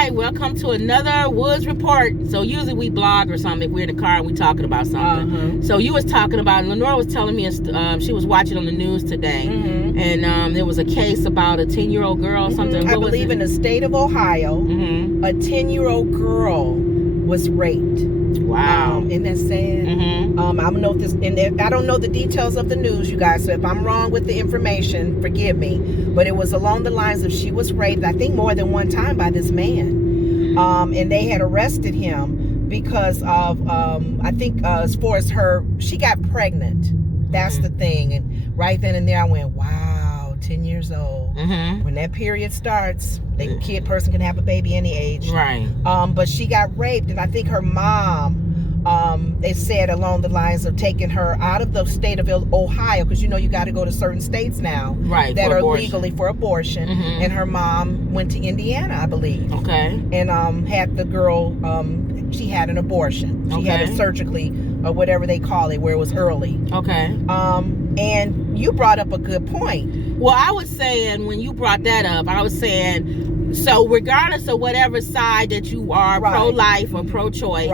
right, welcome to another Woods Report. So usually we blog or something if we're in the car and we talking about something. So you was talking about, Lenore was telling me she was watching on the news today, and there was a case about a 10-year-old girl or something. I believe in the state of Ohio, a 10-year-old girl was raped. Wow. Isn't that sad? I don't know if this, and I don't know the details of the news, you guys. So if I'm wrong with the information, forgive me. But it was along the lines of she was raped, I think more than one time by this man. And they had arrested him because of, I think as far as she got pregnant. That's the thing. And right then and there, I went, wow, 10 years old. When that period starts, person can have a baby any age. Right. But she got raped, and I think her mom, they said along the lines of taking her out of the state of Ohio, because you got to go to certain states now that are legally for abortion. And her mom went to Indiana, I believe. Okay. And had the girl, she had an abortion. She had it surgically, or whatever they call it, where it was early. Okay. And you brought up a good point. Well, I was saying, when you brought that up, I was saying, so regardless of whatever side that you are, pro-life or pro-choice,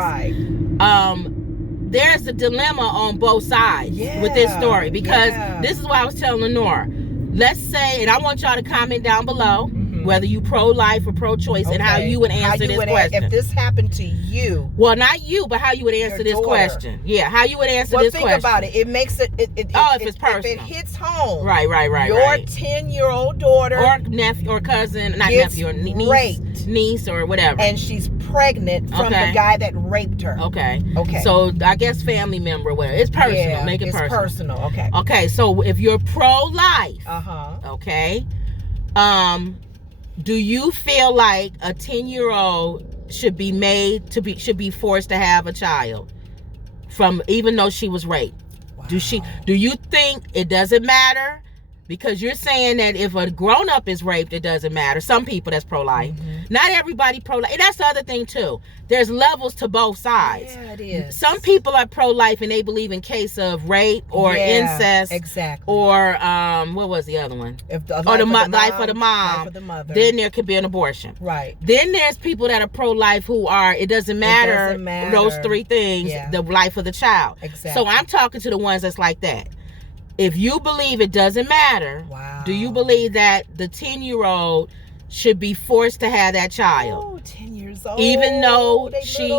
there's a dilemma on both sides with this story, because this is what I was telling Lenore. Let's say, and I want y'all to comment down below whether you pro-life or pro-choice, and how you would answer this question. If this happened to you. Well, not you, but how you would answer this question. Yeah, how you would answer this question. Well, think about it. It makes it, if it's personal. If it hits home. Right. Your 10-year-old daughter. Or nephew or cousin, not nephew, or niece or whatever. And she's pregnant from the guy that raped her. Okay. So I guess family member, whatever. It's personal. Yeah, Make it personal. It's personal. Okay. Okay, so if you're pro-life, okay, do you feel like a 10-year-old should be forced to have a child even though she was raped? Wow. Do you think it doesn't matter? Because you're saying that if a grown-up is raped, it doesn't matter. Some people that's pro-life. Not everybody pro-life. And that's the other thing, too. There's levels to both sides. Yeah, it is. Some people are pro-life and they believe in case of rape or incest. Exactly. Or, what was the other one? Life of the mom. Then there could be an abortion. Right. Then there's people that are pro-life who are, it doesn't matter those three things, the life of the child. Exactly. So I'm talking to the ones that's like that. If you believe it doesn't matter, do you believe that the 10-year-old should be forced to have that child? Oh, 10 years old. Even though she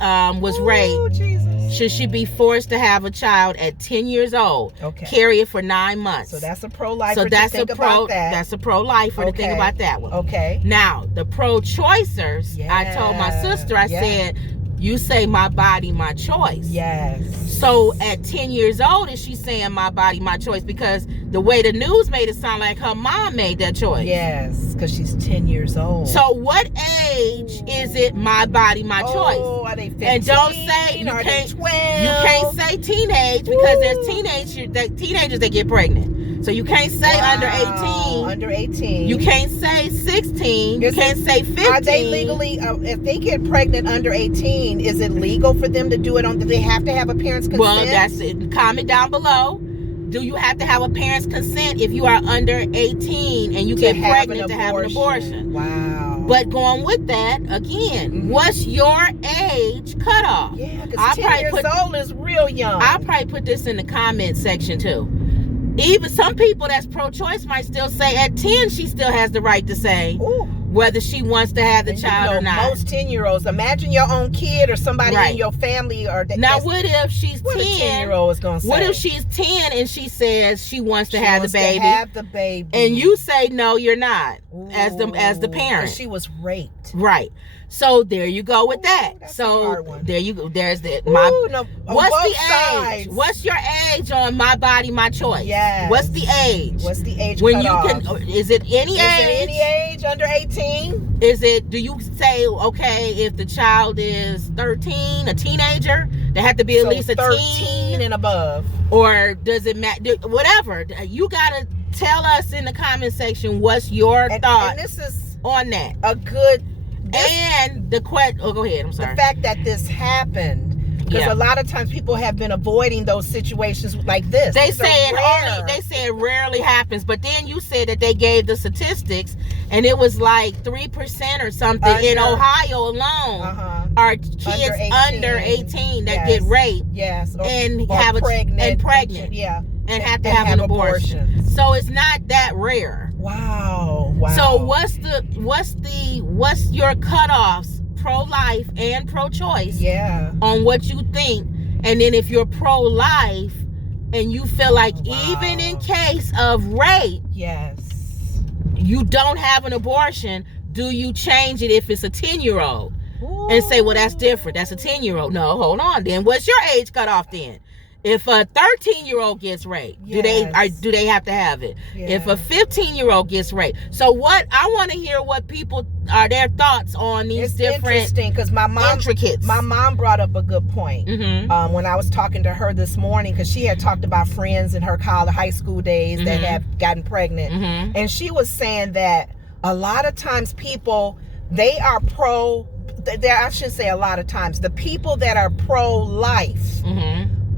was raped, Jesus. Should she be forced to have a child at 10 years old? Okay. Carry it for 9 months. So that's a pro-lifer to think about that. That's a pro-lifer to think about that one. Okay. Now, the pro-choicers, I told my sister, I said, you say my body, my choice. Yes. So at 10 years old, is she saying my body, my choice? Because the way the news made it sound like her mom made that choice. Yes, because she's 10 years old. So what age is it my body, my choice? Oh, are they 15? And don't say you can't say teenage, because there's teenagers that get pregnant. So you can't say under 18. Under 18. You can't say 16. You can't say 15. Are they legally, if they get pregnant under 18, is it legal for them to do it do they have to have a parent's consent? Well, that's it. Comment down below. Do you have to have a parent's consent if you are under 18 and you get pregnant to have an abortion? Wow. But going with that, again, what's your age cutoff? Yeah, because 10 years old is real young. I'll probably put this in the comment section too. Even some people that's pro-choice might still say at 10 she still has the right to say whether she wants to have the child or not. Most 10-year-olds, imagine your own kid or somebody in your family. Now what if she's 10? What a 10-year-old is going to say? What if she's 10 and she says she wants to have the baby? Have the baby. And you say no, you're not, as the parent. She was raped. Right. So there you go with that. So there you go. There's the what's the age? What's your age on my body, my choice? Yes. What's the age? What's the age? When you can? Is it any age? Is it any age under 18? Is it? Do you say if the child is 13, a teenager, they have to be at least a 13 and above? Or does it matter? Whatever. You gotta tell us in the comment section what's your thought. And this is on that. A good. And the question. Oh, go ahead. I'm sorry. The fact that this happened Because a lot of times people have been avoiding those situations like this. They These say are rare. it rarely happens, but then you said that they gave the statistics, and it was like 3% or something in Ohio alone are kids under 18 that get raped, and have pregnant, and have to have an abortion. So it's not that rare. Wow. So what's your cutoffs, pro-life and pro-choice, on what you think? And then if you're pro-life and you feel like even in case of rape, you don't have an abortion, do you change it if it's a 10-year-old and say, well, that's different, that's a 10-year-old? No, hold on, then what's your age cutoff then? If a 13-year-old gets raped, do they have to have it? If a 15-year-old gets raped, so what? I want to hear what people are their thoughts on these different. Interesting, because my mom brought up a good point when I was talking to her this morning, because she had talked about friends in her high school days that have gotten pregnant, and she was saying that a lot of times people, they are I shouldn't say a lot of times, the people that are pro-life,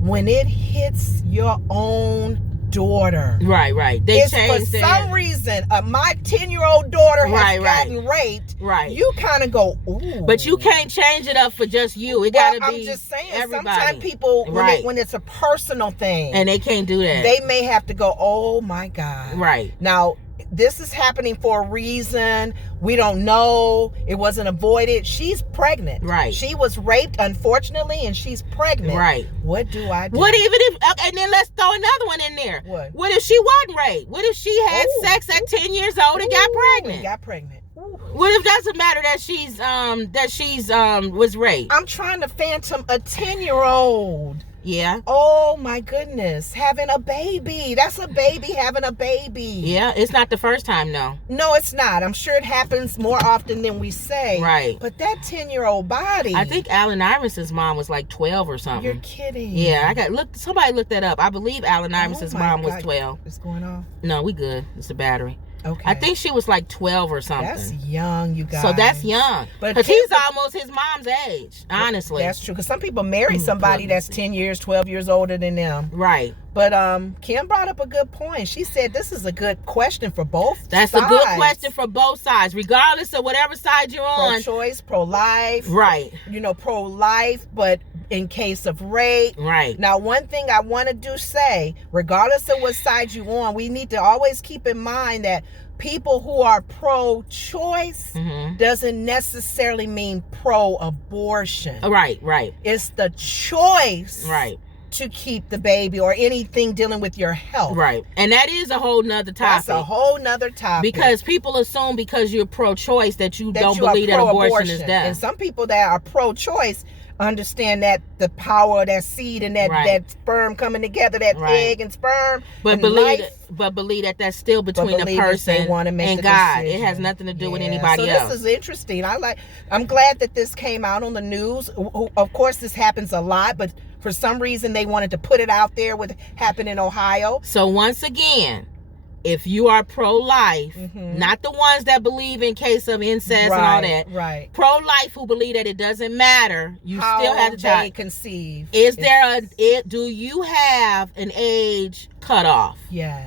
when it hits your own daughter, they change for some reason. My 10-year-old daughter has gotten raped. You kind of go, ooh. But you can't change it up for just you. It gotta be. I'm just saying. Everybody. Sometimes people, when it's a personal thing, and they can't do that, they may have to go, oh my God. Now, this is happening for a reason. We don't know. It wasn't avoided. She's pregnant. She was raped, unfortunately, and she's pregnant. What do I do? What even if, and then let's throw another one in there. What if she wasn't raped? What if she had sex at 10 years old and got pregnant? What if doesn't matter that she's was raped? I'm trying to phantom a 10-year-old. Oh my goodness, having a baby. That's a baby having a baby. It's not the first time, no. No, it's not. I'm sure it happens more often than we say. But that 10-year-old body. I think Allen Iverson's mom was like 12 or something. You're kidding. Somebody looked that up. I believe Allen Iverson's mom was 12. It's going off? No, we good. It's a battery. Okay. I think she was like 12 or something. That's young, you guys. So that's young. Because he's almost his mom's age, honestly. That's true. Because some people marry somebody that's 10 years, 12 years older than them. But Kim brought up a good point. She said this is a good question for both sides. That's a good question for both sides, regardless of whatever side you're on. Pro-choice, pro-life. Pro-life, but in case of rape. Now, one thing I want to say, regardless of what side you're on, we need to always keep in mind that people who are pro-choice doesn't necessarily mean pro-abortion. It's the choice to keep the baby or anything dealing with your health. And that is a whole nother topic. That's a whole nother topic. Because people assume because you're pro-choice that you don't believe that abortion is done. And some people that are pro-choice understand that the power of that seed and that sperm coming together, that egg and sperm, but believe that that's still between the person and God. It has nothing to do with anybody else. This is interesting. I'm glad that this came out on the news. Of course, this happens a lot, but for some reason they wanted to put it out there with happened in Ohio. So once again, if you are pro-life, not the ones that believe in case of incest and all that, pro-life who believe that it doesn't matter, you still have the child. They conceive. Do you have an age cutoff?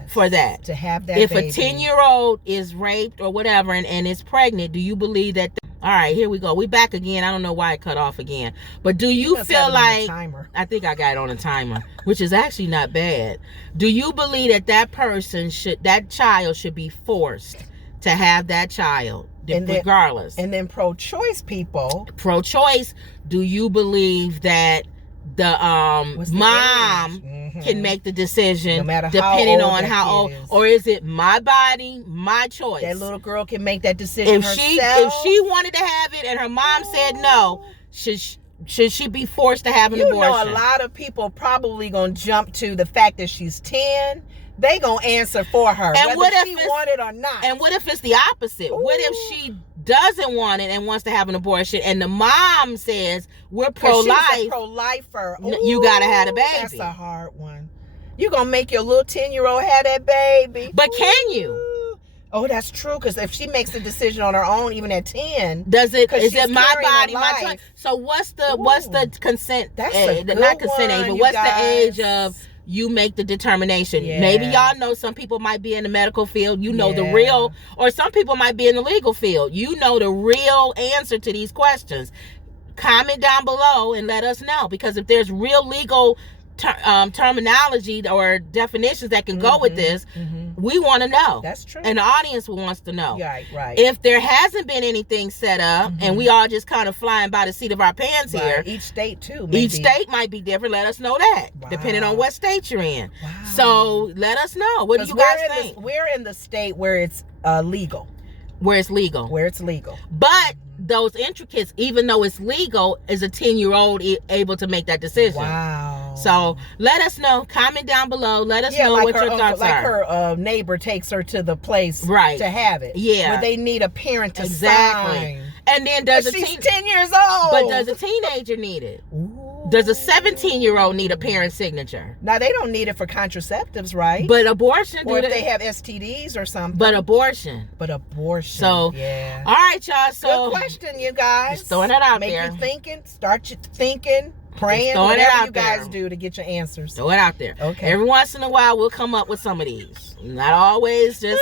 For that? To have that. If baby. A 10-year-old is raped or whatever and is pregnant, do you believe that? All right, here we go. We back again. I don't know why it cut off again. But do you feel like... I think I got it on a timer, which is actually not bad. Do you believe that that child should be forced to have that child, regardless? And then pro-choice people... Pro-choice, do you believe that the mom can make the decision, no matter depending on how old, or is it my body, my choice? That little girl can make that decision herself. If she wanted to have it and her mom said no, should she be forced to have an abortion? You know, a lot of people probably gonna jump to the fact that she's 10. They gonna answer for her, and whether she want it or not. And what if it's the opposite? Ooh. What if she doesn't want it and wants to have an abortion, and the mom says we're pro-life? She's a pro-lifer. Ooh, you gotta have a baby. That's a hard one. You gonna make your little 10-year-old have that baby? But can you? Oh, that's true. Because if she makes a decision on her own, even at 10, is it she's my carrying body, a my life. choice? So what's the consent? That's a good not consent age, one, but you what's the guys. age of you make the determination? Yeah. Maybe y'all know some people might be in the medical field. You know the Yeah. real, or some people might be in the legal field. You know the real answer to these questions. Comment down below and let us know, because if there's real legal terminology or definitions that can go with this, we want to know. That's true. And the audience wants to know. Right. If there hasn't been anything set up and we all just kind of flying by the seat of our pants here, Each state too. each state might be different. Let us know that, depending on what state you're in. Wow. So let us know. What do you guys think? We're in the state where it's legal. Where it's legal. Where it's legal. But those intricacies, even though it's legal, is a 10-year-old able to make that decision. Wow. So let us know. Comment down below. Let us know what your thoughts are. Like her neighbor takes her to the place to have it. Yeah. Where they need a parent to sign. And then she's 10 years old. But does a teenager need it? Ooh. Does a 17-year-old need a parent's signature? Now, they don't need it for contraceptives, right? But abortion. Or if they have STDs or something. But abortion. So, yeah. All right, y'all. So, good question, you guys. Just throwing it out there. Make you thinking. Start you thinking. Praying. Whatever you guys do to get your answers. Throw it out there. Okay. Every once in a while, we'll come up with some of these. Not always just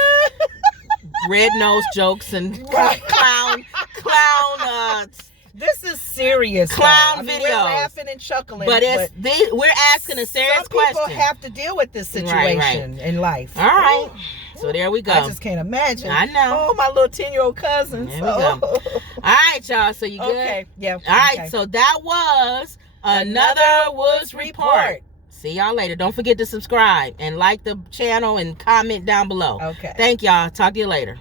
red nose jokes and clown. This is serious. Clown videos. We're laughing and chuckling. But we're asking a serious question. Some people have to deal with this situation in life. All right. So there we go. I just can't imagine. I know. Oh, my little 10-year-old cousin. There we go. All right, y'all. So you good? Okay. Yeah. All right. So that was another Woods Report. See y'all later. Don't forget to subscribe and like the channel and comment down below. Okay. Thank y'all. Talk to you later.